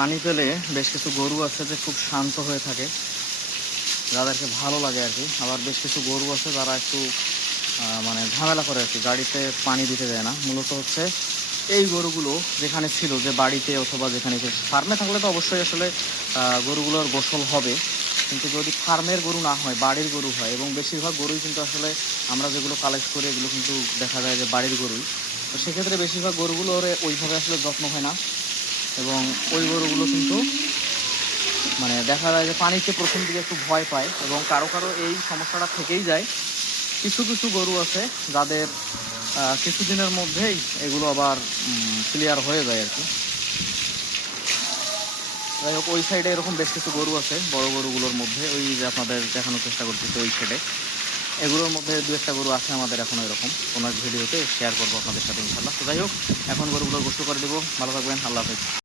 পানি পেলে বেশ কিছু গরু আছে যে খুব শান্ত হয়ে থাকে, যাদেরকে ভালো লাগে আর কি। আবার বেশ কিছু গরু আছে যারা একটু মানে ঝামেলা করে আর কি, গাড়িতে পানি দিতে দেয় না। মূলত হচ্ছে এই গরুগুলো যেখানে ছিল, যে বাড়িতে অথবা যেখানে ফার্মে থাকলে তো অবশ্যই আসলে গরুগুলোর গোসল হবে, কিন্তু যদি ফার্মের গরু না হয়, বাড়ির গরু হয়, এবং বেশিরভাগ গরুই কিন্তু আসলে আমরা যেগুলো কালেক্ট করি এগুলো কিন্তু দেখা যায় যে বাড়ির গরুই। তো সেক্ষেত্রে বেশিরভাগ গরুগুলোর ওইভাবে আসলে যত্ন হয় না, এবং ওই গরুগুলো কিন্তু মানে দেখা যায় যে পানিতে প্রথম দিকে একটু ভয় পায়, এবং কারো কারো এই সমস্যাটা থেকেই যায়। কিছু কিছু গরু আছে যাদের কিছুদিনের মধ্যেই এগুলো আবার ক্লিয়ার হয়ে যায় আর কি। যাই হোক, ওই সাইডে এরকম বেশ কিছু গরু আছে, বড় গরুগুলোর মধ্যে ওই যে আপনাদের দেখানোর চেষ্টা করতেছে ওই সাইডে, এগুলোর মধ্যে দু একটা গরু আছে আমাদের এখন এরকম। কোনো এক ভিডিওতে শেয়ার করবো আপনাদের সাথে ইনশাল্লাহ। তো যাই হোক, এখন গরুগুলো গোসল করে দেবো। ভালো থাকবেন, আল্লাহ হাফেজ।